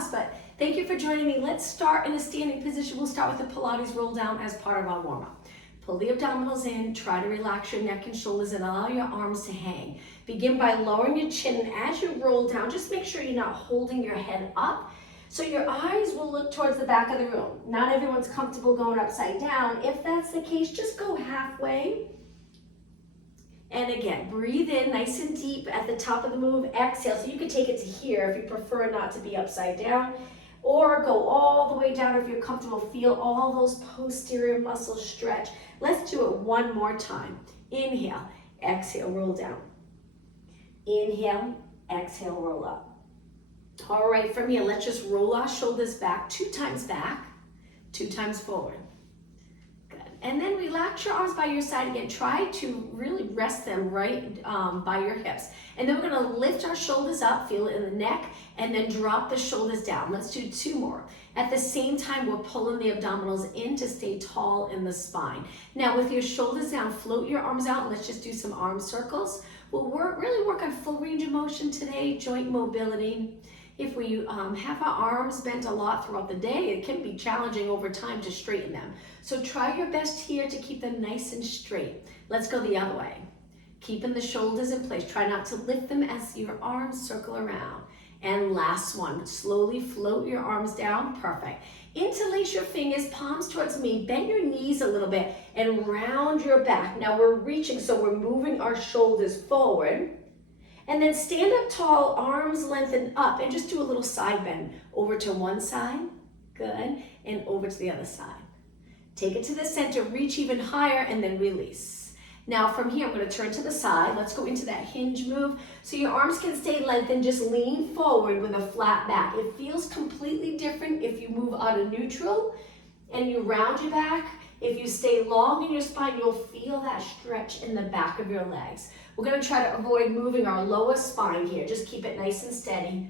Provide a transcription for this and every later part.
class, but thank you for joining me. Let's start in a standing position. We'll start with the Pilates roll down as part of our warm-up. Pull the abdominals in, try to relax your neck and shoulders and allow your arms to hang. Begin by lowering your chin, and as you roll down, just make sure you're not holding your head up. So your eyes will look towards the back of the room. Not everyone's comfortable going upside down. If that's the case, just go halfway. And again, breathe in nice and deep at the top of the move. Exhale, so you can take it to here if you prefer not to be upside down, or go all the way down if you're comfortable. Feel all those posterior muscles stretch. Let's do it one more time. Inhale, exhale, roll down. Inhale, exhale, roll up. All right, from here, let's just roll our shoulders back, 2 times back, 2 times forward. Good. And then relax your arms by your side again. Try to really rest them right by your hips. And then we're gonna lift our shoulders up, feel it in the neck, and then drop the shoulders down. Let's do 2 more. At the same time, we're pulling the abdominals in to stay tall in the spine. Now, with your shoulders down, float your arms out, and let's just do some arm circles. We'll really work on full range of motion today, joint mobility. If we have our arms bent a lot throughout the day, it can be challenging over time to straighten them. So try your best here to keep them nice and straight. Let's go the other way. Keeping the shoulders in place. Try not to lift them as your arms circle around. And last one, slowly float your arms down. Perfect. Interlace your fingers, palms towards me. Bend your knees a little bit and round your back. Now we're reaching, so we're moving our shoulders forward. And then stand up tall, arms lengthened up, and just do a little side bend. Over to one side, good, and over to the other side. Take it to the center, reach even higher, and then release. Now from here, I'm gonna turn to the side. Let's go into that hinge move. So your arms can stay lengthened, just lean forward with a flat back. It feels completely different if you move out of neutral and you round your back. If you stay long in your spine, you'll feel that stretch in the back of your legs. We're gonna try to avoid moving our lower spine here. Just keep it nice and steady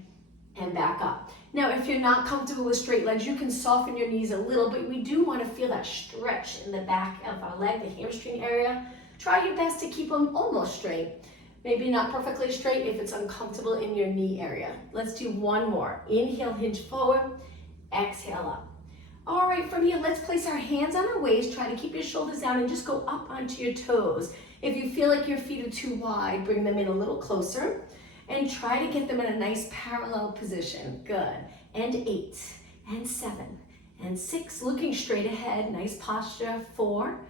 and back up. Now, if you're not comfortable with straight legs, you can soften your knees a little, but we do wanna feel that stretch in the back of our leg, the hamstring area. Try your best to keep them almost straight. Maybe not perfectly straight if it's uncomfortable in your knee area. Let's do one more. Inhale, hinge forward, exhale up. All right, from here, let's place our hands on our waist. Try to keep your shoulders down and just go up onto your toes. If you feel like your feet are too wide, bring them in a little closer and try to get them in a nice parallel position. Good. And 8, and 7, and 6. Looking straight ahead. Nice posture. 4,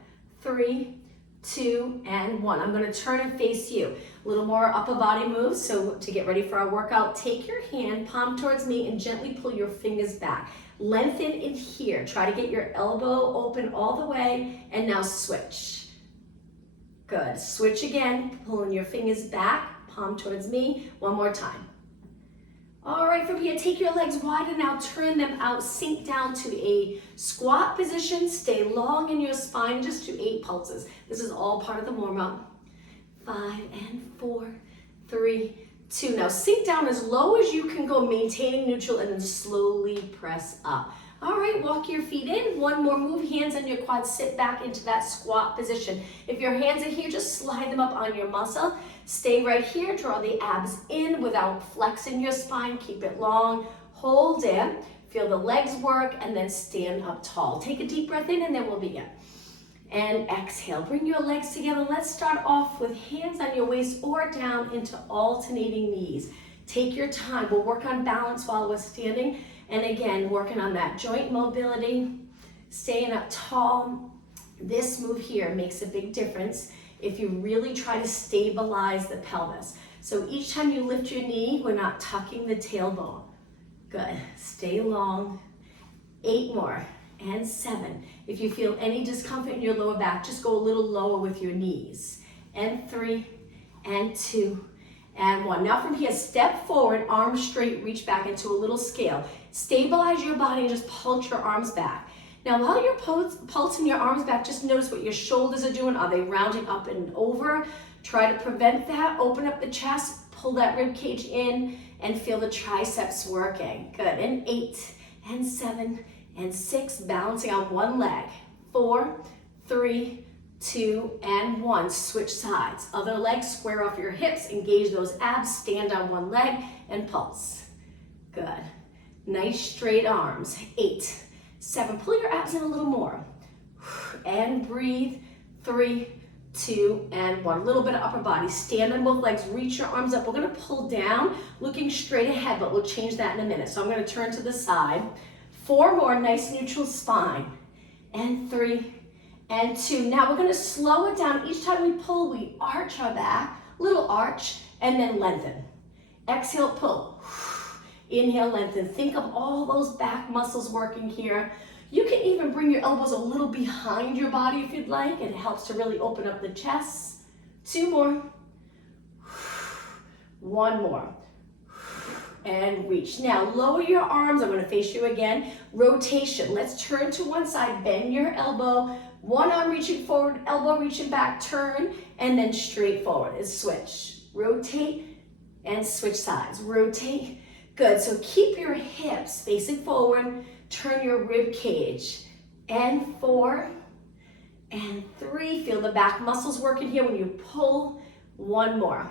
3, 2, and 1. I'm going to turn and face you. A little more upper body moves. So to get ready for our workout, take your hand, palm towards me, and gently pull your fingers back. Lengthen in here. Try to get your elbow open all the way, and now switch. Good. Switch again, pulling your fingers back, palm towards me. One more time. All right, from here, take your legs wide and now turn them out. Sink down to a squat position. Stay long in your spine. Just do 8 pulses. This is all part of the warm-up. 5 and 4, 3, 2. Now sink down as low as you can go, maintaining neutral, and then slowly press up. All right, walk your feet in. One more move, hands on your quads, sit back into that squat position. If your hands are here, just slide them up on your muscle. Stay right here, draw the abs in without flexing your spine. Keep it long, hold in, feel the legs work, and then stand up tall. Take a deep breath in, and then we'll begin. And exhale, bring your legs together. Let's start off with hands on your waist or down into alternating knees. Take your time, we'll work on balance while we're standing. And again, working on that joint mobility, staying up tall. This move here makes a big difference if you really try to stabilize the pelvis. So each time you lift your knee, we're not tucking the tailbone. Good, stay long. 8 more, and 7. If you feel any discomfort in your lower back, just go a little lower with your knees. And 3, and 2, and 1. Now from here, step forward, arms straight, reach back into a little scale. Stabilize your body and just pulse your arms back. Now while you're pulsing your arms back, just notice what your shoulders are doing. Are they rounding up and over? Try to prevent that. Open up the chest, pull that rib cage in, and feel the triceps working. Good. And 8, and 7, and 6. Balancing on one leg. 4, 3, 2, and 1. Switch sides. Other leg, square off your hips, engage those abs, stand on one leg, and pulse. Good. Nice straight arms. 8, 7, pull your abs in a little more. And breathe. 3, 2, and 1. A little bit of upper body. Stand on both legs, reach your arms up. We're gonna pull down, looking straight ahead, but we'll change that in a minute. So I'm gonna turn to the side. 4 more, nice neutral spine. And 3, and 2. Now we're gonna slow it down. Each time we pull, we arch our back, little arch, and then lengthen. Exhale, pull. Inhale, lengthen. Think of all those back muscles working here. You can even bring your elbows a little behind your body if you'd like. It helps to really open up the chest. 2 more. 1 more. And reach. Now lower your arms. I'm going to face you again. Rotation. Let's turn to one side. Bend your elbow. One arm reaching forward, elbow reaching back. Turn and then straight forward is switch. Rotate and switch sides. Rotate. Good. So keep your hips facing forward. Turn your rib cage. And 4 and 3. Feel the back muscles working here when you pull. 1 more.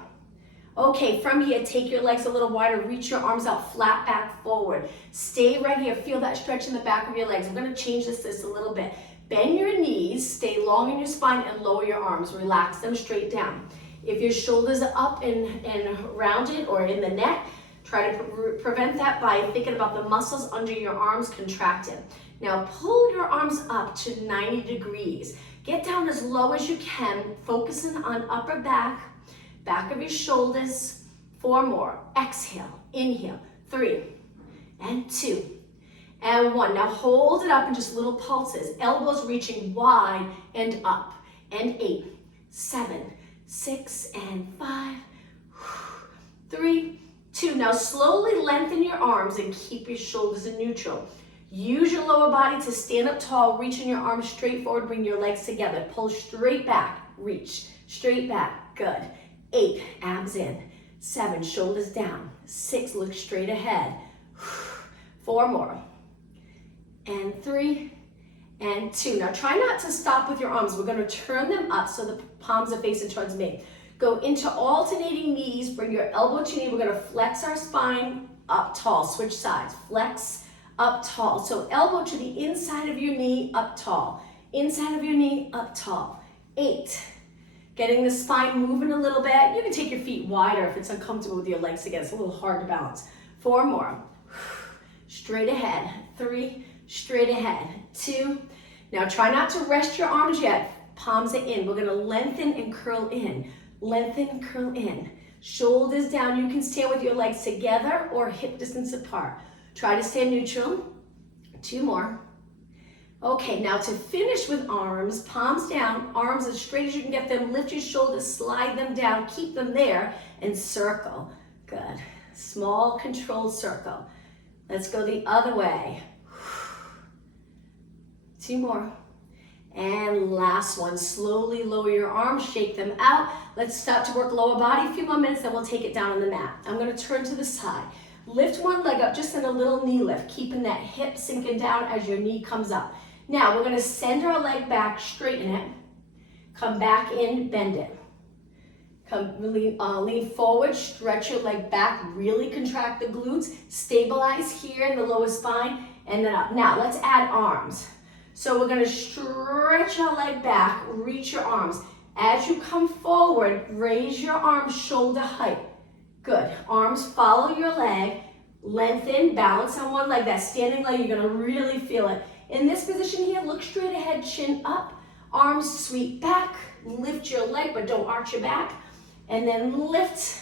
Okay, from here, take your legs a little wider, reach your arms out, flat back forward. Stay right here, feel that stretch in the back of your legs. We're gonna change this a little bit. Bend your knees, stay long in your spine, and lower your arms. Relax them straight down. If your shoulders are up and rounded or in the neck, try to prevent that by thinking about the muscles under your arms contracted. Now pull your arms up to 90 degrees. Get down as low as you can, focusing on upper back, back of your shoulders. 4 more. Exhale, inhale. 3 and 2 and 1. Now hold it up in just little pulses. Elbows reaching wide and up. And 8, 7, 6, and 5, 3, 2. Now slowly lengthen your arms and keep your shoulders in neutral. Use your lower body to stand up tall, reaching your arms straight forward, bring your legs together. Pull straight back, reach, straight back, good. 8, abs in. 7, shoulders down. 6, look straight ahead. 4 more. And 3 and 2. Now try not to stop with your arms. We're going to turn them up so the palms are facing towards me. Go into alternating knees. Bring your elbow to knee. We're going to flex our spine up tall. Switch sides. Flex up tall. So elbow to the inside of your knee, up tall. Inside of your knee, up tall. 8. Getting the spine moving a little bit. You can take your feet wider if it's uncomfortable with your legs together. It's a little hard to balance. 4 more. Straight ahead. 3, straight ahead. 2. Now try not to rest your arms yet. Palms are in. We're going to lengthen and curl in. Lengthen, curl in. Shoulders down. You can stand with your legs together or hip distance apart. Try to stay neutral. 2 more. Okay, now to finish with arms, palms down, arms as straight as you can get them. Lift your shoulders, slide them down, keep them there, and circle. Good. Small, controlled circle. Let's go the other way. 2 more. And last one. Slowly lower your arms, shake them out. Let's start to work lower body. A few more minutes, then we'll take it down on the mat. I'm going to turn to the side. Lift one leg up, just in a little knee lift, keeping that hip sinking down as your knee comes up. Now we're going to send our leg back, straighten it, come back in, bend it. Lean forward, stretch your leg back, really contract the glutes, stabilize here in the lower spine, and then up. Now let's add arms. So we're going to stretch our leg back, reach your arms. As you come forward, raise your arms shoulder height. Good. Arms follow your leg, lengthen, balance on one leg. That standing leg, you're going to really feel it. In this position here, look straight ahead, chin up, arms sweep back, lift your leg, but don't arch your back, and then lift,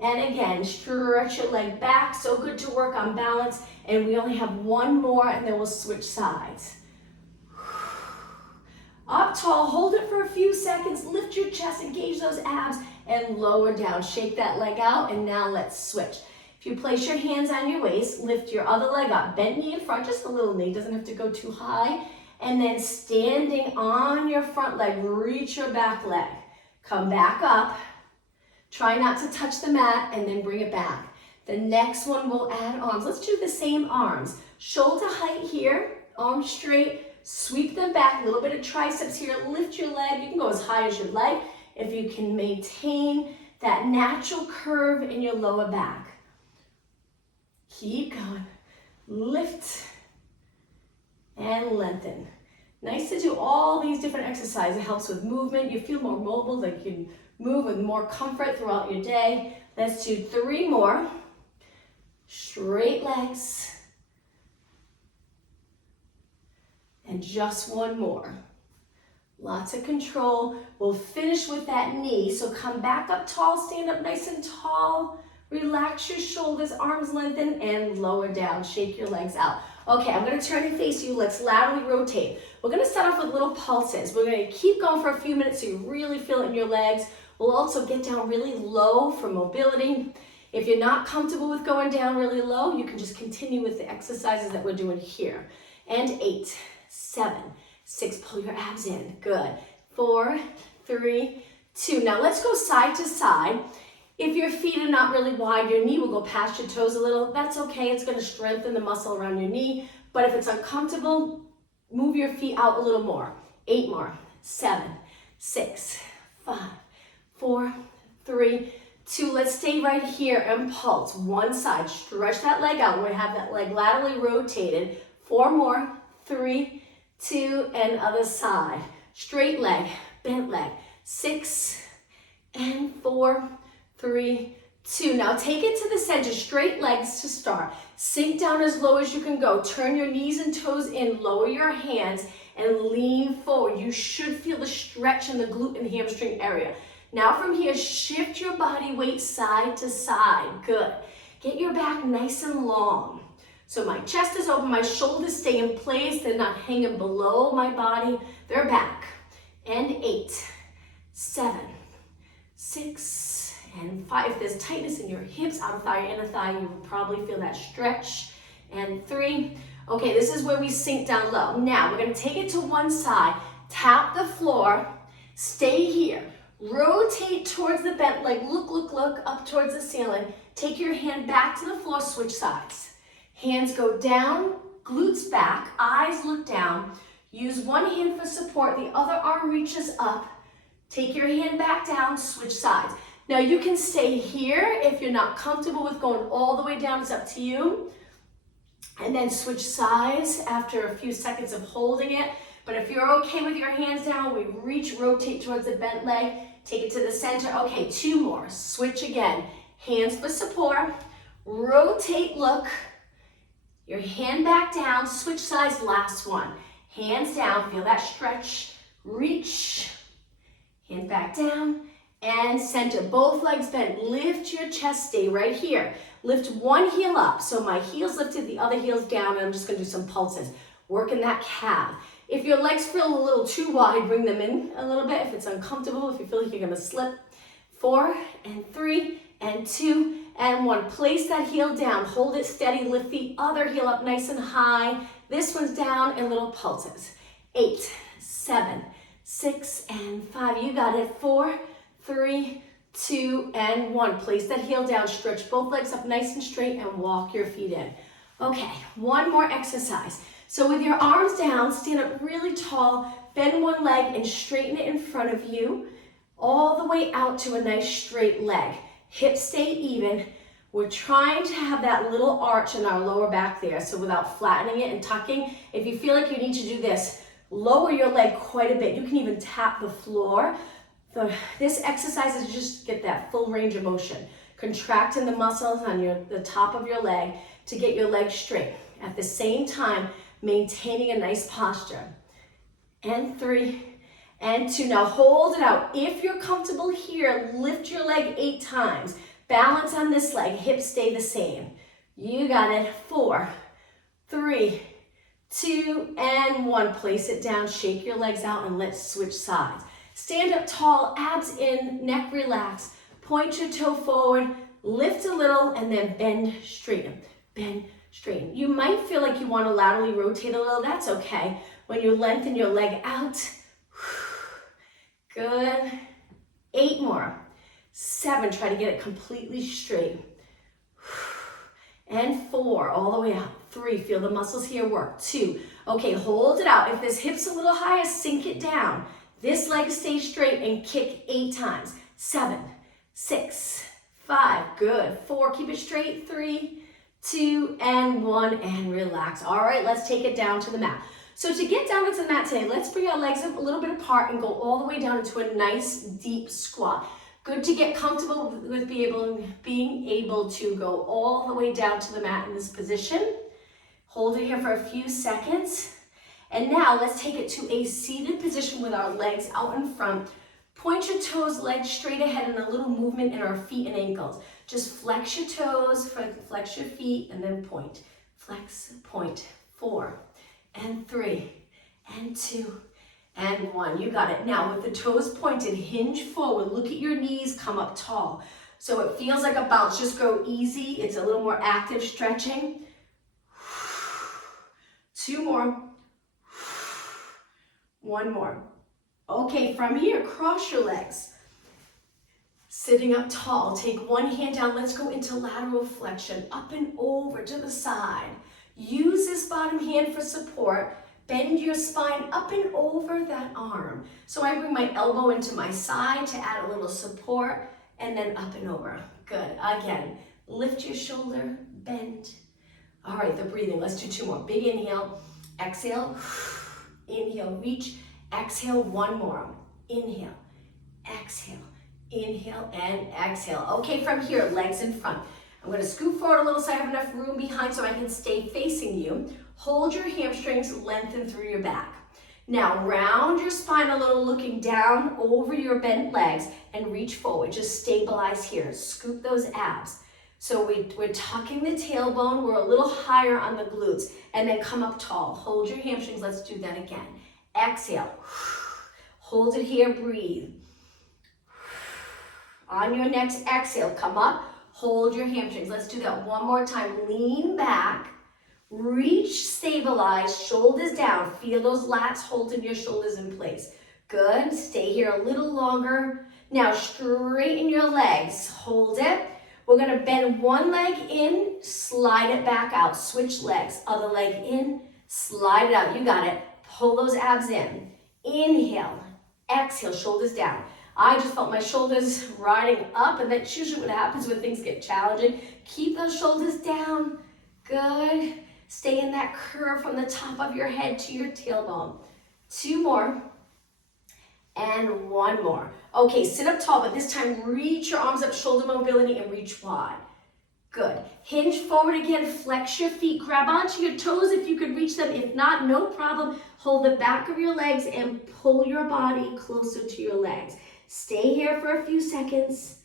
and again, stretch your leg back. So good to work on balance, and we only have 1 more, and then we'll switch sides. Up tall, hold it for a few seconds, lift your chest, engage those abs, and lower down. Shake that leg out, and now let's switch. If you place your hands on your waist, lift your other leg up, bend knee in front, just a little knee, doesn't have to go too high. And then standing on your front leg, reach your back leg. Come back up, try not to touch the mat, and then bring it back. The next one we'll add arms. Let's do the same arms. Shoulder height here, arms straight, sweep them back, a little bit of triceps here, lift your leg. You can go as high as you'd like if you can maintain that natural curve in your lower back. Keep going. lift, and lengthen. Nice to do all these different exercises. It helps with movement. You feel more mobile, like you can move with more comfort throughout your day. Let's do 3 more. Straight legs. And just 1 more. Lots of control. We'll finish with that knee. So come back up tall, stand up nice and tall. Relax your shoulders, arms lengthen, and lower down. Shake your legs out. Okay, I'm gonna turn and face you. Let's laterally rotate. We're gonna start off with little pulses. We're gonna keep going for a few minutes so you really feel it in your legs. We'll also get down really low for mobility. If you're not comfortable with going down really low, you can just continue with the exercises that we're doing here. And 8, 7, 6, pull your abs in, good. 4, 3, 2. Now let's go side to side. If your feet are not really wide, your knee will go past your toes a little. That's okay, it's gonna strengthen the muscle around your knee. But if it's uncomfortable, move your feet out a little more. 8 more, 7, 6, 5, 4, 3, 2. Let's stay right here and pulse. One side, stretch that leg out. We have that leg laterally rotated. 4 more, 3, 2, and other side. Straight leg, bent leg. 6 and 4, 3, 2. Now take it to the center, straight legs to start. Sink down as low as you can go. Turn your knees and toes in, lower your hands, and lean forward. You should feel the stretch in the glute and hamstring area. Now from here, shift your body weight side to side. Good. Get your back nice and long. So my chest is open, my shoulders stay in place. They're not hanging below my body. They're back. And 8, 7, 6, and 5. If there's tightness in your hips, outer thigh, inner thigh, you will probably feel that stretch. And 3. Okay, this is where we sink down low. Now, we're gonna take it to one side, tap the floor, stay here. Rotate towards the bent leg, look, up towards the ceiling. Take your hand back to the floor, switch sides. Hands go down, glutes back, eyes look down. Use one hand for support, the other arm reaches up. Take your hand back down, switch sides. Now you can stay here if you're not comfortable with going all the way down, it's up to you. And then switch sides after a few seconds of holding it. But if you're okay with your hands down, we reach, rotate towards the bent leg, take it to the center. Okay, 2 more, switch again. Hands for support, rotate, look. Your hand back down, switch sides, last one. Hands down, feel that stretch, reach. Hand back down and center. Both legs bent. Lift your chest, stay right here. Lift one heel up. So my heel's lifted, the other heel's down, and I'm just gonna do some pulses. Working that calf. If your legs feel a little too wide, bring them in a little bit. If it's uncomfortable, if you feel like you're gonna slip. 4 and 3 and 2 and 1. Place that heel down, hold it steady, lift the other heel up nice and high. This one's down and little pulses. 8, 7, 6, and 5. You got it. 4, 3, 2, and 1. Place that heel down, stretch both legs up nice and straight and walk your feet in. Okay, one more exercise. So with your arms down, stand up really tall, bend one leg and straighten it in front of you, all the way out to a nice straight leg. Hips stay even. We're trying to have that little arch in our lower back there, so without flattening it and tucking. If you feel like you need to do this, lower your leg quite a bit. You can even tap the floor. So this exercise is just get that full range of motion. Contracting the muscles on the top of your leg to get your leg straight. At the same time, maintaining a nice posture. And 3 and 2. Now hold it out. If you're comfortable here, lift your leg 8 times. Balance on this leg, hips stay the same. You got it. 4, 3, 2, and 1. Place it down, shake your legs out, and let's switch sides. Stand up tall, abs in, neck relaxed. Point your toe forward, lift a little, and then bend, straighten. Bend, straighten. You might feel like you want to laterally rotate a little. That's okay. When you lengthen your leg out. Good. 8 more. 7. Try to get it completely straight. And 4. All the way out. 3. Feel the muscles here work. 2. Okay, hold it out. If this hip's a little higher, sink it down. This leg stays straight and kick 8 times. 7, 6, 5. Good. 4. Keep it straight. 3, 2, and 1, and relax. All right, let's take it down to the mat. So to get down into the mat today, let's bring our legs up a little bit apart and go all the way down into a nice deep squat. Good to get comfortable with being able to go all the way down to the mat in this position. Hold it here for a few seconds. And now let's take it to a seated position with our legs out in front. Point your toes, legs straight ahead, and a little movement in our feet and ankles. Just flex your toes, flex your feet, and then point. Flex, point. 4, and 3, and 2, and 1. You got it. Now with the toes pointed, hinge forward. Look at your knees, come up tall. So it feels like a bounce. Just go easy. It's a little more active stretching. 2 more. 1 more. Okay, from here, cross your legs. Sitting up tall, take one hand down. Let's go into lateral flexion, up and over to the side. Use this bottom hand for support. Bend your spine up and over that arm. So I bring my elbow into my side to add a little support, and then up and over. Good. Again, lift your shoulder, bend. All right, the breathing. Let's do 2 more. Big inhale, exhale, inhale, reach, exhale, 1 more. Inhale, exhale, inhale, and exhale. Okay, from here, legs in front. I'm going to scoot forward a little so I have enough room behind so I can stay facing you. Hold your hamstrings, lengthen through your back. Now round your spine a little, looking down over your bent legs and reach forward. Just stabilize here. Scoop those abs. So we're tucking the tailbone. We're a little higher on the glutes. And then come up tall. Hold your hamstrings. Let's do that again. Exhale. Hold it here. Breathe. On your next exhale, come up. Hold your hamstrings. Let's do that one more time. Lean back. Reach, stabilize, shoulders down. Feel those lats holding your shoulders in place. Good. Stay here a little longer. Now straighten your legs. Hold it. We're going to bend one leg in, slide it back out. Switch legs. Other leg in, slide it out. You got it. Pull those abs in. Inhale. Exhale. Shoulders down. I just felt my shoulders riding up, and that's usually what happens when things get challenging. Keep those shoulders down. Good. Stay in that curve from the top of your head to your tailbone. 2 more. And 1 more. Okay, sit up tall, but this time reach your arms up, shoulder mobility, and reach wide. Good. Hinge forward again, flex your feet, grab onto your toes if you could reach them. If not, no problem. Hold the back of your legs and pull your body closer to your legs. Stay here for a few seconds.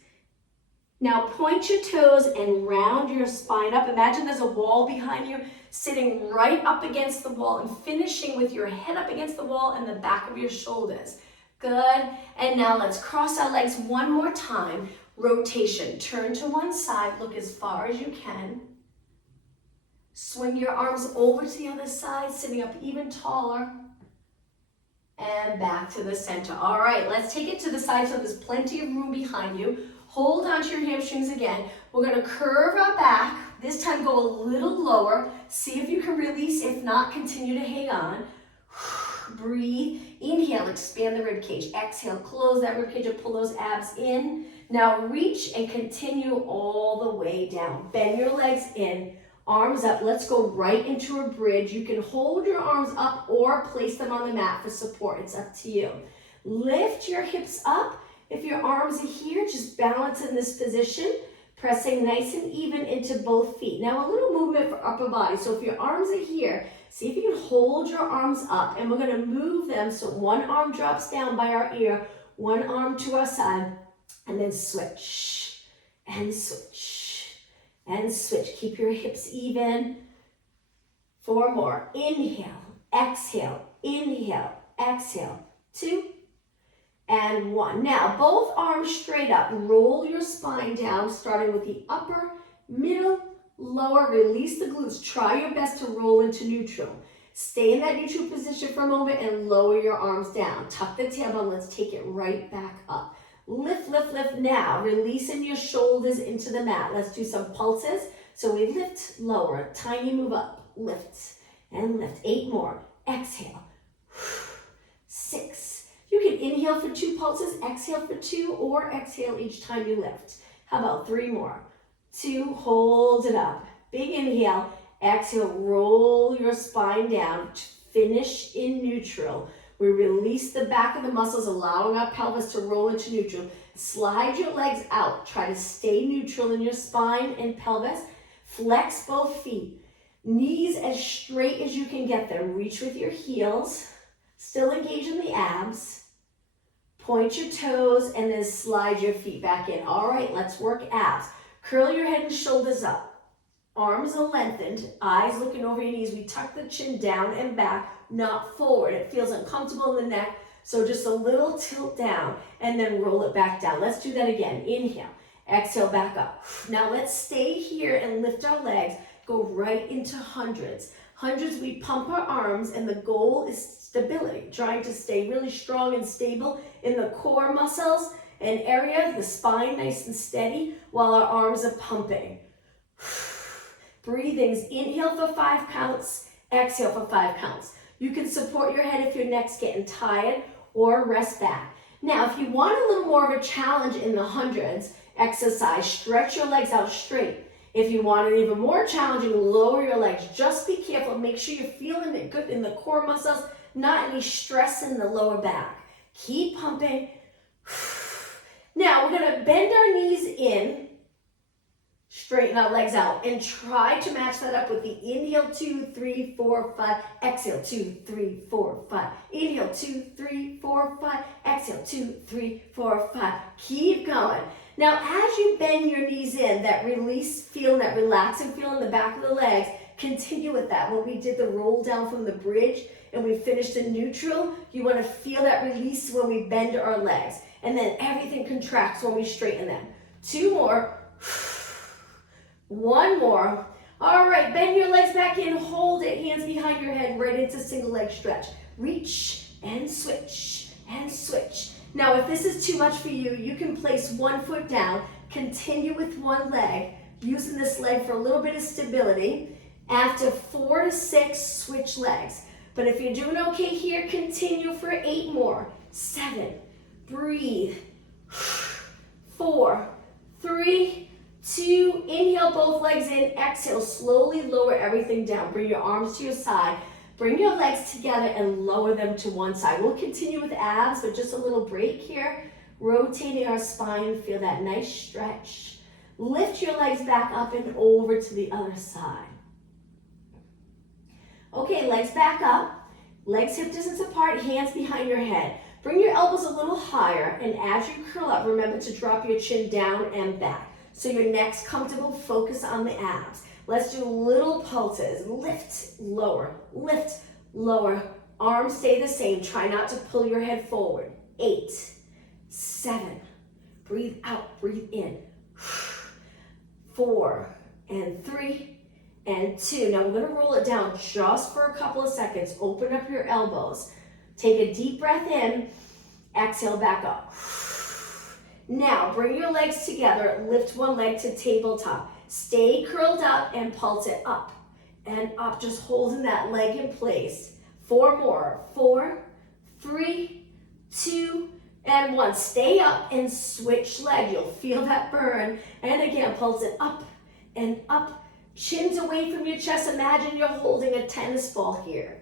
Now point your toes and round your spine up. Imagine there's a wall behind you, sitting right up against the wall and finishing with your head up against the wall and the back of your shoulders. Good. And now let's cross our legs one more time. Rotation. Turn to one side. Look as far as you can. Swing your arms over to the other side, sitting up even taller. And back to the center. All right, let's take it to the side so there's plenty of room behind you. Hold onto your hamstrings again. We're going to curve our back. This time go a little lower. See if you can release. If not, continue to hang on. Breathe. Inhale, expand the rib cage. Exhale, close that rib cage and pull those abs in. Now reach and continue all the way down. Bend your legs in. Arms up. Let's go right into a bridge. You can hold your arms up or place them on the mat for support. It's up to you. Lift your hips up. If your arms are here, just balance in this position, pressing nice and even into both feet. Now a little movement for upper body. So if your arms are here, see if you can hold your arms up, and we're going to move them so one arm drops down by our ear, one arm to our side, and then switch and switch and switch. Keep your hips even. 4 more. Inhale, exhale, inhale, exhale. 2 and 1. Now both arms straight up. Roll your spine down, starting with the upper, middle, lower. Release the glutes. Try your best to roll into neutral. Stay in that neutral position for a moment and lower your arms down. Tuck the tailbone. Let's take it right back up. Lift, lift, lift. Now releasing your shoulders into the mat. Let's do some pulses. So we lift, lower, tiny move up, lift and lift. 8 more. Exhale. 6. You can inhale for 2 pulses, exhale for 2, or exhale each time you lift. How about 3 more? 2, hold it up. Big inhale. Exhale, roll your spine down. Finish in neutral. We release the back of the muscles, allowing our pelvis to roll into neutral. Slide your legs out. Try to stay neutral in your spine and pelvis. Flex both feet. Knees as straight as you can get them. Reach with your heels. Still engage in the abs. Point your toes and then slide your feet back in. All right, let's work abs. Curl your head and shoulders up. Arms are lengthened, eyes looking over your knees. We tuck the chin down and back, not forward. It feels uncomfortable in the neck, so just a little tilt down and then roll it back down. Let's do that again. Inhale, exhale, back up. Now let's stay here and lift our legs. Go right into hundreds. Hundreds, we pump our arms, and the goal is stability, trying to stay really strong and stable in the core muscles and area, the spine nice and steady while our arms are pumping. Breathings, inhale for 5 counts, exhale for 5 counts. You can support your head if your neck's getting tired or rest back. Now, if you want a little more of a challenge in the hundreds exercise, stretch your legs out straight. If you want it even more challenging, lower your legs. Just be careful. Make sure you're feeling it good in the core muscles, not any stress in the lower back. Keep pumping. Now, we're going to bend our knees in. Straighten our legs out and try to match that up with the inhale, 2, 3, 4, 5, exhale, 2, 3, 4, 5, inhale, 2, 3, 4, 5, exhale, 2, 3, 4, 5. Keep going. Now, as you bend your knees in, that release feel, that relaxing feel in the back of the legs, continue with that. When we did the roll down from the bridge and we finished in neutral, you want to feel that release when we bend our legs. And then everything contracts when we straighten them. 2 more. 1 more. All right, bend your legs back in, hold it, hands behind your head, right into single leg stretch. Reach and switch and switch. Now, if this is too much for you, you can place 1 foot down, continue with 1 leg, using this leg for a little bit of stability. After 4 to 6, switch legs. But if you're doing okay here, continue for 8 more. 7, breathe. 4, 3, 2, inhale both legs in, exhale, slowly lower everything down. Bring your arms to your side, bring your legs together and lower them to one side. We'll continue with abs, but just a little break here. Rotating our spine, feel that nice stretch. Lift your legs back up and over to the other side. Okay, legs back up, legs hip distance apart, hands behind your head. Bring your elbows a little higher, and as you curl up, remember to drop your chin down and back. So your neck's comfortable, focus on the abs. Let's do little pulses. Lift, lower, arms stay the same. Try not to pull your head forward. 8, 7, breathe out, breathe in. 4, and 3, and 2. Now we're gonna roll it down just for a couple of seconds. Open up your elbows. Take a deep breath in, exhale back up. Now, bring your legs together, lift 1 leg to tabletop. Stay curled up and pulse it up and up, just holding that leg in place. 4 more. 4, 3, 2, and 1. Stay up and switch leg. You'll feel that burn. And again, pulse it up and up. Chins away from your chest. Imagine you're holding a tennis ball here.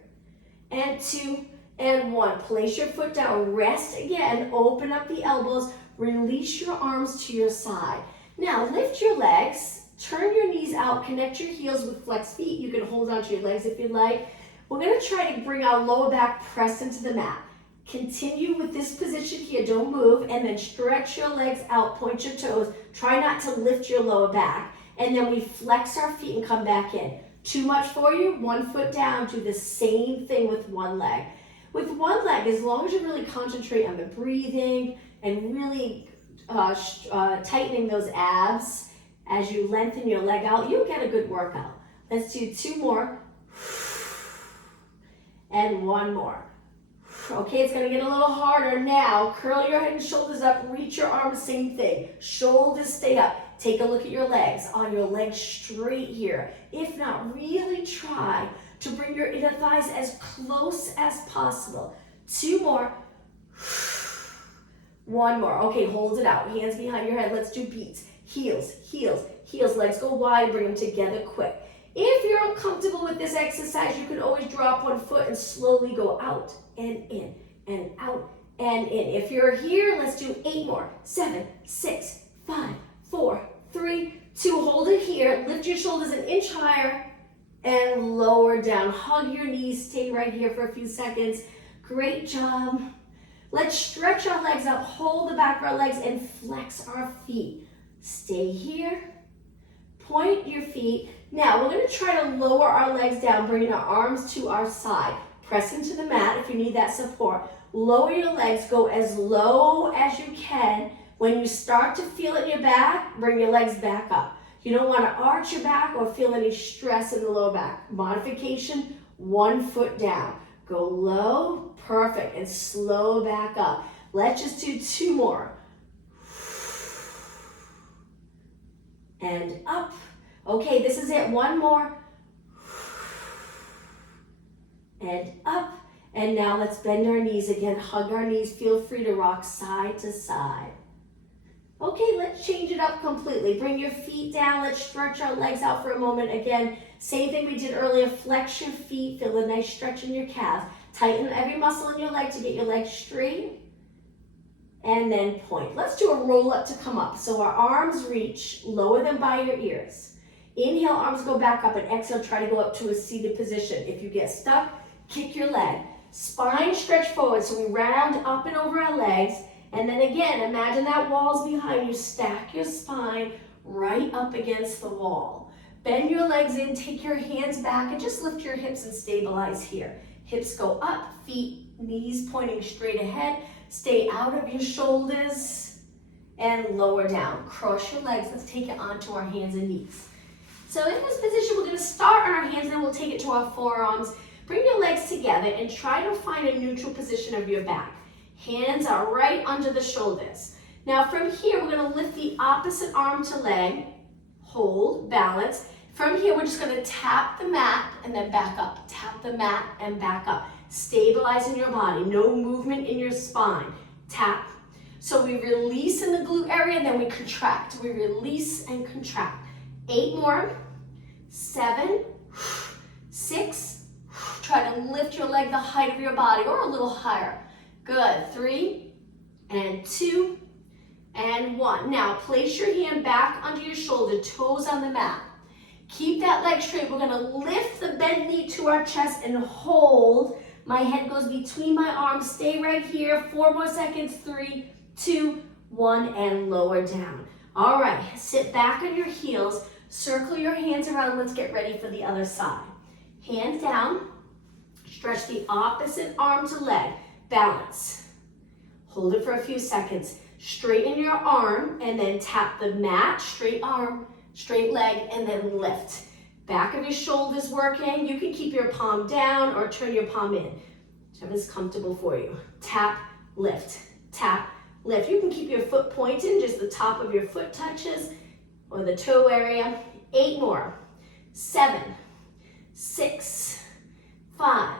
And 2, and 1. Place your foot down. Rest again. Open up the elbows. Release your arms to your side. Now lift your legs, turn your knees out, connect your heels with flexed feet. You can hold onto your legs if you like. We're going to try to bring our lower back pressed into the mat. Continue with this position here, don't move, and then stretch your legs out, point your toes. Try not to lift your lower back. And then we flex our feet and come back in. Too much for you? 1 foot down, do the same thing with 1 leg. With 1 leg, as long as you really concentrate on the breathing, and really tightening those abs as you lengthen your leg out, you'll get a good workout. Let's do 2 more. And 1 more. Okay, it's gonna get a little harder now. Curl your head and shoulders up, reach your arms, same thing. Shoulders stay up. Take a look at your legs. Are your legs straight here? If not, really try to bring your inner thighs as close as possible. 2 more. 1 more. Okay, hold it out. Hands behind your head. Let's do beats. Heels, heels, heels. Legs go wide. Bring them together quick. If you're uncomfortable with this exercise, you can always drop one foot and slowly go out and in and out and in. If you're here, let's do 8 more. 7, 6, 5, 4, 3, 2. Hold it here. Lift your shoulders an inch higher and lower down. Hug your knees. Stay right here for a few seconds. Great job. Let's stretch our legs up. Hold the back of our legs and flex our feet. Stay here. Point your feet. Now, we're going to try to lower our legs down, bringing our arms to our side. Press into the mat if you need that support. Lower your legs. Go as low as you can. When you start to feel it in your back, bring your legs back up. You don't want to arch your back or feel any stress in the lower back. Modification, 1 foot down. Go low, perfect, and slow back up. Let's just do 2 more. And up. Okay, this is it. 1 more. And up. And now let's bend our knees again. Hug our knees. Feel free to rock side to side. Okay, let's change it up completely. Bring your feet down. Let's stretch our legs out for a moment. Again, same thing we did earlier. Flex your feet. Feel a nice stretch in your calves. Tighten every muscle in your leg to get your legs straight. And then point. Let's do a roll up to come up. So our arms reach, lower them by your ears. Inhale, arms go back up, and exhale, try to go up to a seated position. If you get stuck, kick your leg. Spine stretch forward, so we round up and over our legs. And then again, imagine that wall's behind you. Stack your spine right up against the wall. Bend your legs in, take your hands back, and just lift your hips and stabilize here. Hips go up, feet, knees pointing straight ahead. Stay out of your shoulders and lower down. Cross your legs. Let's take it onto our hands and knees. So in this position, we're going to start on our hands, and then we'll take it to our forearms. Bring your legs together and try to find a neutral position of your back. Hands are right under the shoulders. Now from here, we're going to lift the opposite arm to leg. Hold, balance. From here, we're just going to tap the mat and then back up. Tap the mat and back up. Stabilizing your body. No movement in your spine. Tap. So we release in the glute area, and then we contract. We release and contract. 8 more. 7, 6. Try to lift your leg the height of your body or a little higher. Good. 3 and 2 and 1. Now place your hand back under your shoulder, toes on the mat. Keep that leg straight. We're going to lift the bent knee to our chest and hold. My head goes between my arms. Stay right here. 4 more seconds. 3, 2, 1, and lower down. All right. Sit back on your heels. Circle your hands around. Let's get ready for the other side. Hands down. Stretch the opposite arm to leg. Balance. Hold it for a few seconds. Straighten your arm and then tap the mat. Straight arm, straight leg, and then lift. Back of your shoulders working. You can keep your palm down or turn your palm in. Whichever is comfortable for you. Tap, lift, tap, lift. You can keep your foot pointed, just the top of your foot touches or the toe area. 8 more. 7, 6, 5,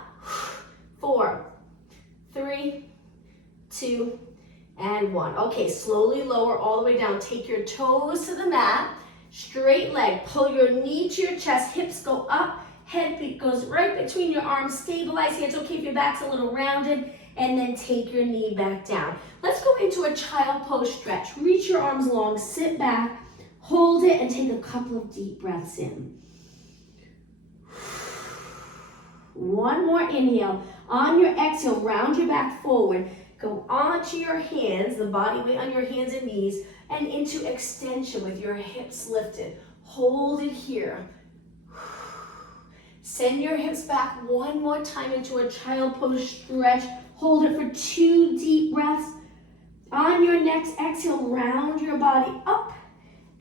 4, 3, 2, and 1. Okay, slowly lower all the way down. Take your toes to the mat. Straight leg. Pull your knee to your chest. Hips go up. Head goes right between your arms. Stabilize here. It's okay if your back's a little rounded. And then take your knee back down. Let's go into a child pose stretch. Reach your arms long. Sit back. Hold it and take a couple of deep breaths in. 1 more inhale. On your exhale, round your back forward. Go onto your hands, the body weight on your hands and knees, and into extension with your hips lifted. Hold it here. Send your hips back 1 more time into a child pose stretch. Hold it for 2 deep breaths. On your next exhale, round your body up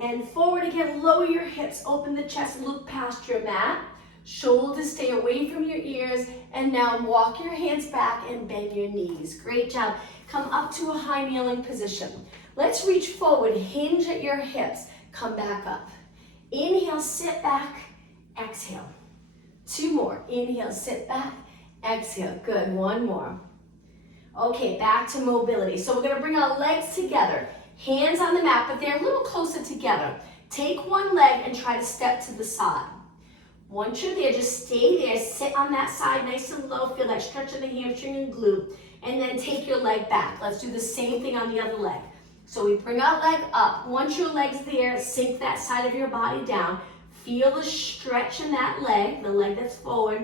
and forward again. Lower your hips, open the chest, look past your mat. Shoulders stay away from your ears, and now walk your hands back and bend your knees. Great job. Come up to a high kneeling position. Let's reach forward, hinge at your hips, come back up. Inhale, sit back, exhale. 2 more. Inhale, sit back, exhale. Good. 1 more. Okay, back to mobility. So we're going to bring our legs together. Hands on the mat, but they're a little closer together. Take one leg and try to step to the side. Once you're there, just stay there, sit on that side nice and low, feel that stretch of the hamstring and glute, and then take your leg back. Let's do the same thing on the other leg. So we bring our leg up. Once your leg's there, sink that side of your body down. Feel the stretch in that leg, the leg that's forward,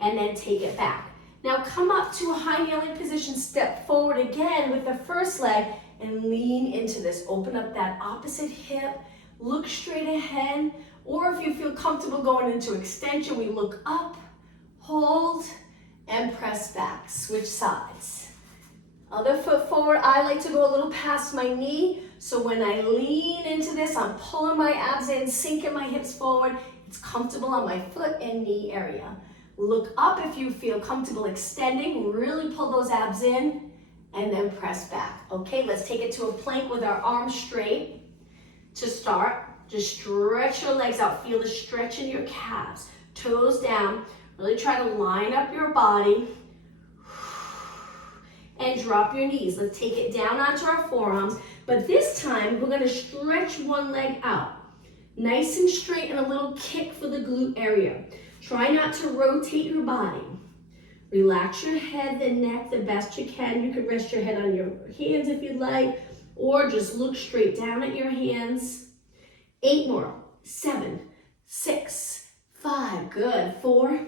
and then take it back. Now come up to a high kneeling position, step forward again with the first leg, and lean into this. Open up that opposite hip, look straight ahead, or if you feel comfortable going into extension, we look up, hold, and press back. Switch sides. Other foot forward. I like to go a little past my knee, so when I lean into this, I'm pulling my abs in, sinking my hips forward. It's comfortable on my foot and knee area. Look up if you feel comfortable extending. Really pull those abs in, and then press back. Okay, let's take it to a plank with our arms straight. To start, just stretch your legs out. Feel the stretch in your calves. Toes down. Really try to line up your body. And drop your knees. Let's take it down onto our forearms. But this time, we're going to stretch one leg out. Nice and straight and a little kick for the glute area. Try not to rotate your body. Relax your head, the neck the best you can. You can rest your head on your hands if you'd like, or just look straight down at your hands. 8 more. 7, 6, 5. Good. 4,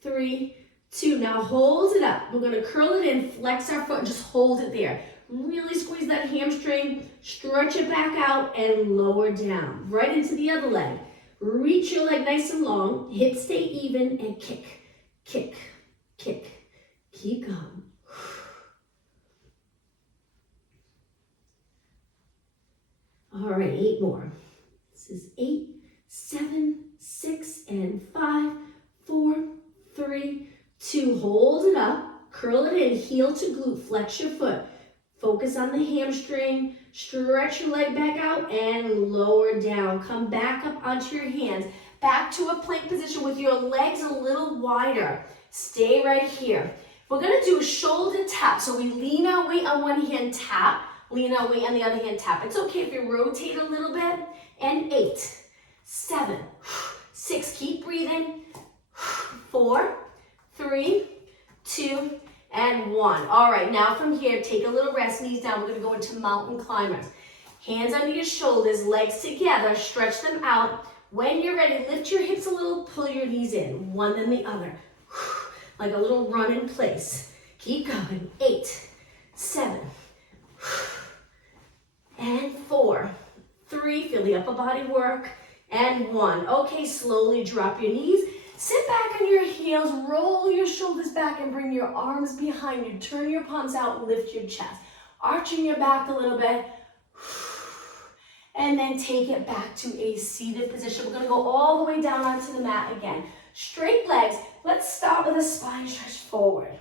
3, 2. Now hold it up. We're going to curl it in, flex our foot, and just hold it there. Really squeeze that hamstring, stretch it back out, and lower down. Right into the other leg. Reach your leg nice and long. Hips stay even, and kick, kick, kick. Keep going. All right, 8 more. This is 8, 7, 6, and 5, 4, 3, 2. Hold it up, curl it in, heel to glute, flex your foot. Focus on the hamstring, stretch your leg back out, and lower down. Come back up onto your hands. Back to a plank position with your legs a little wider. Stay right here. We're gonna do a shoulder tap. So we lean our weight on one hand, tap. Lean our weight on the other hand, tap. It's okay if you rotate a little bit. And 8, 7, 6, keep breathing. 4, 3, 2, and 1. All right, now from here, take a little rest, knees down. We're gonna go into mountain climbers. Hands under your shoulders, legs together, stretch them out. When you're ready, lift your hips a little, pull your knees in, one then the other. Like a little run in place. Keep going. 8, 7, and 4, 3, feel the upper body work, and 1. Okay, slowly drop your knees. Sit back on your heels, roll your shoulders back and bring your arms behind you. Turn your palms out, lift your chest. Arching your back a little bit. And then take it back to a seated position. We're gonna go all the way down onto the mat again. Straight legs. Let's start with a spine stretch forward.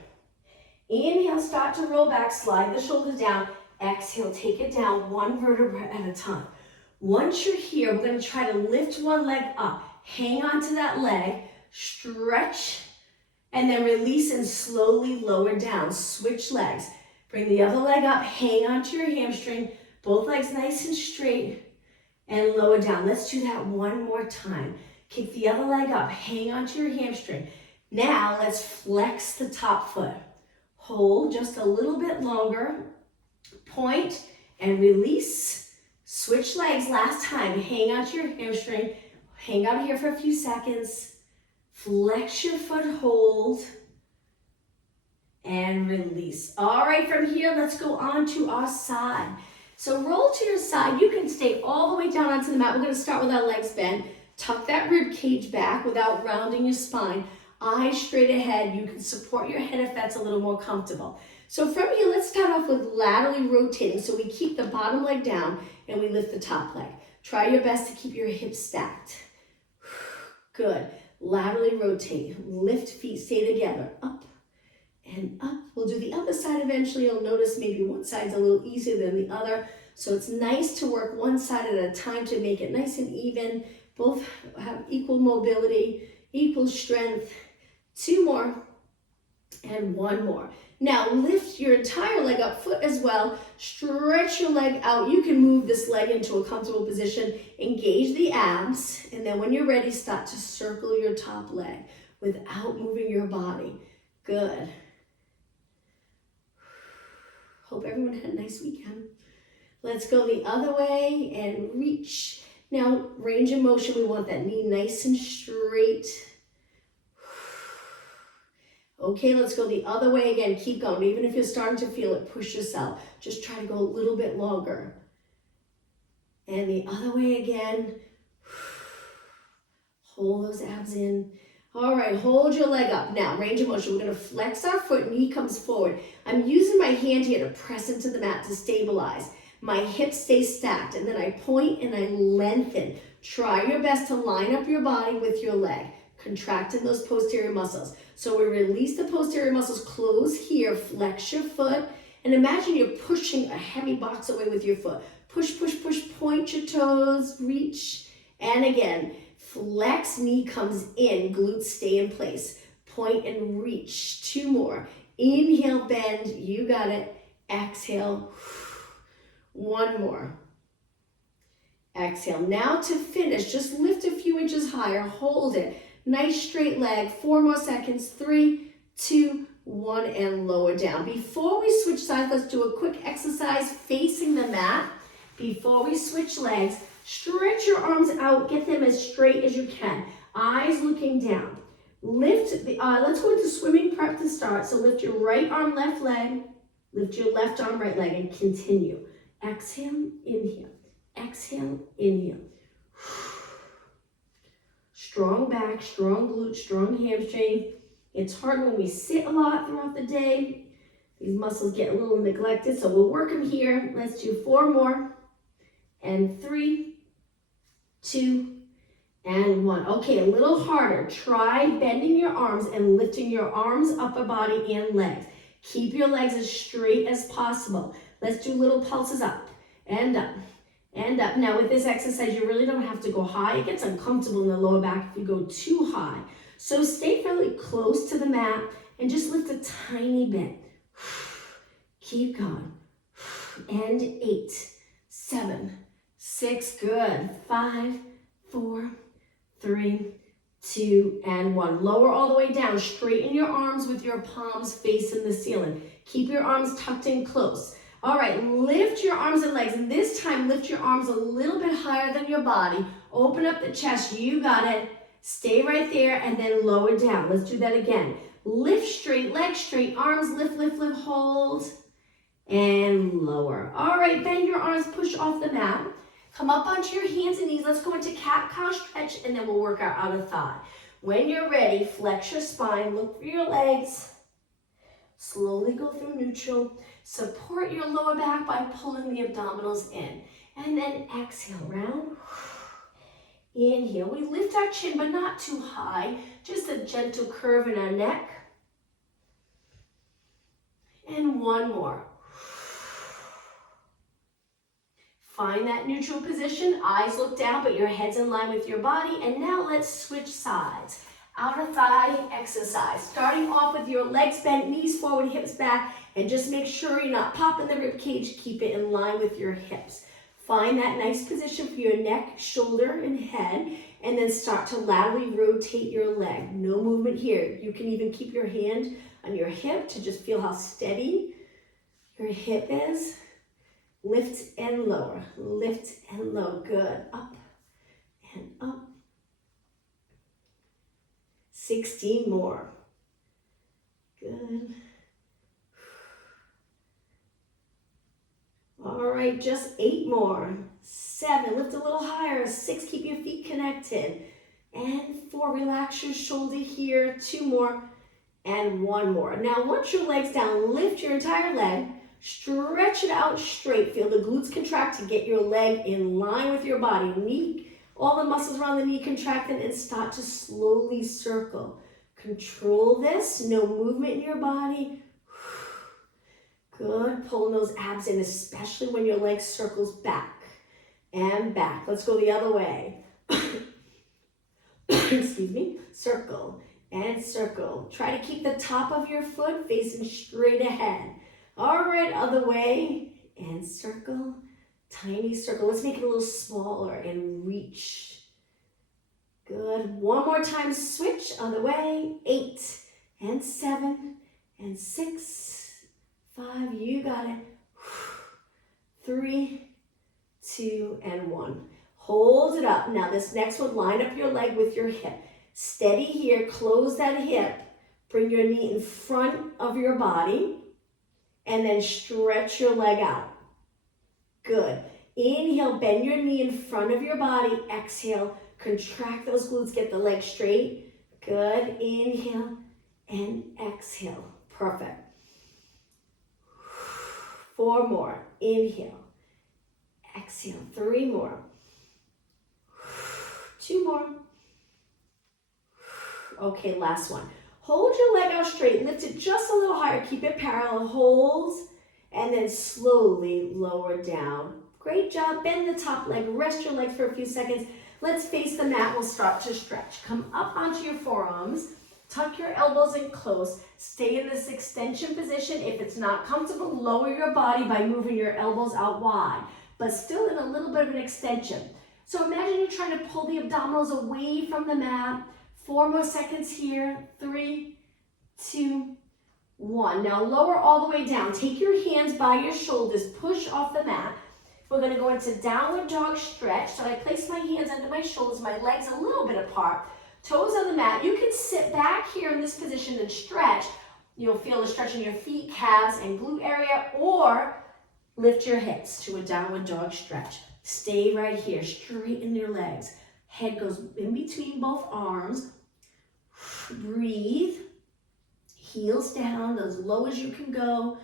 Inhale, start to roll back, slide the shoulders down. Exhale, take it down one vertebra at a time. Once you're here, we're gonna try to lift one leg up. Hang on to that leg, stretch, and then release and slowly lower down. Switch legs. Bring the other leg up, hang on to your hamstring, both legs nice and straight, and lower down. Let's do that one more time. Kick the other leg up, hang on to your hamstring. Now let's flex the top foot. Hold just a little bit longer. Point and release. Switch legs last time. Hang on to your hamstring. Hang out here for a few seconds. Flex your foot, hold, and release. All right, from here, let's go on to our side. So roll to your side. You can stay all the way down onto the mat. We're gonna start with our legs bent. Tuck that rib cage back without rounding your spine. Eyes straight ahead. You can support your head if that's a little more comfortable. So from here, let's start off with laterally rotating. So we keep the bottom leg down and we lift the top leg. Try your best to keep your hips stacked. Good. Laterally rotate. Lift feet, stay together. Up and up. We'll do the other side eventually. You'll notice maybe one side's a little easier than the other. So it's nice to work one side at a time to make it nice and even. Both have equal mobility, equal strength. 2 more. And one more. Now lift your entire leg up, foot as well. Stretch your leg out. You can move this leg into a comfortable position. Engage the abs. And then when you're ready, start to circle your top leg without moving your body. Good. Hope everyone had a nice weekend. Let's go the other way and reach. Now, range of motion. We want that knee nice and straight. Okay, let's go the other way again. Keep going. Even if you're starting to feel it, push yourself. Just try to go a little bit longer. And the other way again. Hold those abs in. All right, hold your leg up. Now, range of motion. We're going to flex our foot, knee comes forward. I'm using my hand here to press into the mat to stabilize. My hips stay stacked, and then I point and I lengthen. Try your best to line up your body with your leg, contracting those posterior muscles. So we release the posterior muscles, close here, flex your foot, and imagine you're pushing a heavy box away with your foot. Push, push, push, point your toes, reach, and again, flex, knee comes in, glutes stay in place. Point and reach, 2 more. Inhale, bend, you got it. Exhale, 1 more. Exhale. Now to finish, just lift a few inches higher, hold it. Nice straight leg, 4 more seconds, 3, 2, 1, and lower down. Before we switch sides, let's do a quick exercise facing the mat. Before we switch legs, stretch your arms out, get them as straight as you can. Eyes looking down. Lift the, let's go into swimming prep to start. So lift your right arm, left leg, lift your left arm, right leg, and continue. Exhale, inhale, exhale, inhale. Strong back, strong glute, strong hamstring. It's hard when we sit a lot throughout the day. These muscles get a little neglected, so we'll work them here. Let's do 4 more. And 3, 2, and 1. Okay, a little harder. Try bending your arms and lifting your arms, upper body, and legs. Keep your legs as straight as possible. Let's do little pulses up and up and up. Now with this exercise, you really don't have to go high. It gets uncomfortable in the lower back if you go too high. So stay fairly close to the mat and just lift a tiny bit. Keep going. And 8, 7, 6, good. 5, 4, 3, 2, and 1. Lower all the way down. Straighten your arms with your palms facing the ceiling. Keep your arms tucked in close. All right, lift your arms and legs, and this time lift your arms a little bit higher than your body. Open up the chest, you got it. Stay right there, and then lower down. Let's do that again. Lift straight, legs straight, arms lift, lift, lift, hold, and lower. All right, bend your arms, push off the mat. Come up onto your hands and knees. Let's go into cat-cow stretch, and then we'll work our outer thigh. When you're ready, flex your spine, look for your legs. Slowly go through neutral. Support your lower back by pulling the abdominals in. And then exhale, round. Inhale. We lift our chin, but not too high. Just a gentle curve in our neck. And 1 more. Find that neutral position. Eyes look down, but your head's in line with your body. And now let's switch sides. Outer thigh exercise. Starting off with your legs bent, knees forward, hips back, and just make sure you're not popping the rib cage. Keep it in line with your hips. Find that nice position for your neck, shoulder, and head, and then start to laterally rotate your leg. No movement here. You can even keep your hand on your hip to just feel how steady your hip is. Lift and lower, lift and lower. Good. Up and up. 16 more. Good. All right, just 8 more. 7, lift a little higher. 6, keep your feet connected. And 4, relax your shoulder here. 2 more. And 1 more. Now, once your leg's down, lift your entire leg. Stretch it out straight. Feel the glutes contract to get your leg in line with your body. Knee, all the muscles around the knee contracting, and start to slowly circle. Control this. No movement in your body. Good. Pulling those abs in, especially when your leg circles back and back. Let's go the other way. Excuse me. Circle and circle. Try to keep the top of your foot facing straight ahead. All right, other way, and circle, tiny circle. Let's make it a little smaller and reach. Good. One more time, switch, other way. 8 and 7 and 6, 5, you got it. 3, 2, and 1. Hold it up. Now this next one, line up your leg with your hip. Steady here, close that hip. Bring your knee in front of your body and then stretch your leg out. Good. Inhale, bend your knee in front of your body. Exhale, contract those glutes, get the leg straight. Good. Inhale and exhale. Perfect. 4 more. Inhale. Exhale. 3 more. 2 more. Okay, last one. Hold your leg out straight. Lift it just a little higher. Keep it parallel. Hold. And then slowly lower down. Great job. Bend the top leg. Rest your legs for a few seconds. Let's face the mat. We'll start to stretch. Come up onto your forearms. Tuck your elbows in close. Stay in this extension position. If it's not comfortable, lower your body by moving your elbows out wide, but still in a little bit of an extension. So imagine you're trying to pull the abdominals away from the mat. 4 more seconds here. 3, 2, 1. Now lower all the way down. Take your hands by your shoulders. Push off the mat. We're going to go into downward dog stretch. So I place my hands under my shoulders, my legs a little bit apart. Toes on the mat. You can sit back here in this position and stretch. You'll feel the stretch in your feet, calves, and glute area, or lift your hips to a downward dog stretch. Stay right here, straighten your legs. Head goes in between both arms. Breathe. Heels down as low as you can go.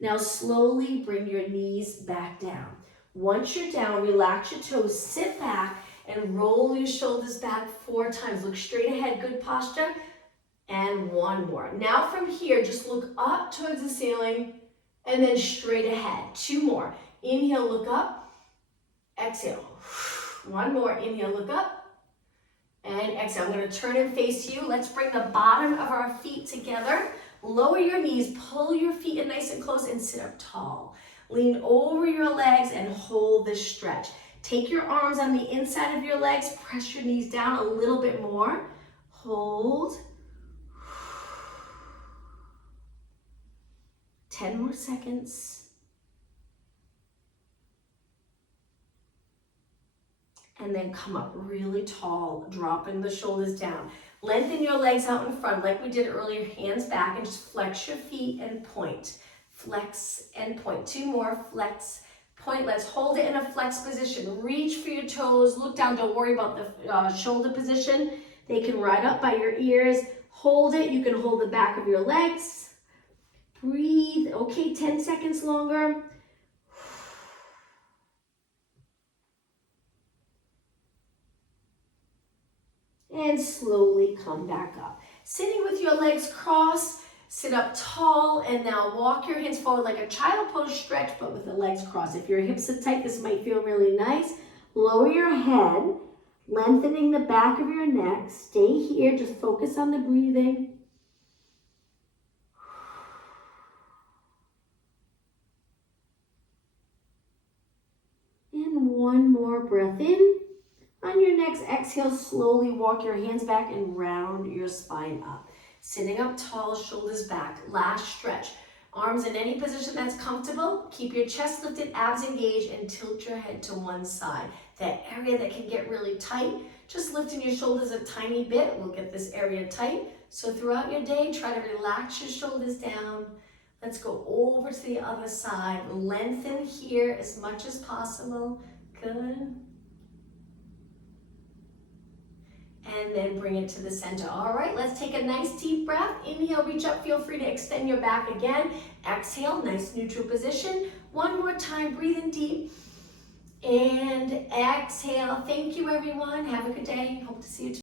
Now slowly bring your knees back down. Once you're down, relax your toes, sit back, and roll your shoulders back 4 times. Look straight ahead, good posture. And 1 more. Now from here, just look up towards the ceiling and then straight ahead. 2 more. Inhale, look up. Exhale. 1 more. Inhale, look up. And exhale. I'm going to turn and face you. Let's bring the bottom of our feet together. Lower your knees, pull your feet in nice and close, and sit up tall. Lean over your legs and hold this stretch. Take your arms on the inside of your legs, press your knees down a little bit more. Hold. 10 more seconds. And then come up really tall, dropping the shoulders down. Lengthen your legs out in front like we did earlier, hands back, and just flex your feet and point. Flex and point. 2 more, flex, point. Let's hold it in a flex position. Reach for your toes, look down, don't worry about the shoulder position. They can ride up by your ears. Hold it, you can hold the back of your legs. Breathe, okay, 10 seconds longer. And slowly come back up. Sitting with your legs crossed, sit up tall, and now walk your hands forward like a child pose stretch, but with the legs crossed. If your hips are tight, this might feel really nice. Lower your head, lengthening the back of your neck. Stay here, just focus on the breathing. And 1 more breath in. On your next exhale, slowly walk your hands back and round your spine up. Sitting up tall, shoulders back. Last stretch. Arms in any position that's comfortable. Keep your chest lifted, abs engaged, and tilt your head to one side. That area that can get really tight, just lifting your shoulders a tiny bit will get this area tight. So throughout your day, try to relax your shoulders down. Let's go over to the other side. Lengthen here as much as possible. Good. And then bring it to the center. All right, let's take a nice deep breath. Inhale, reach up. Feel free to extend your back again. Exhale, nice neutral position. 1 more time, breathing deep. And exhale. Thank you, everyone. Have a good day. Hope to see you tomorrow.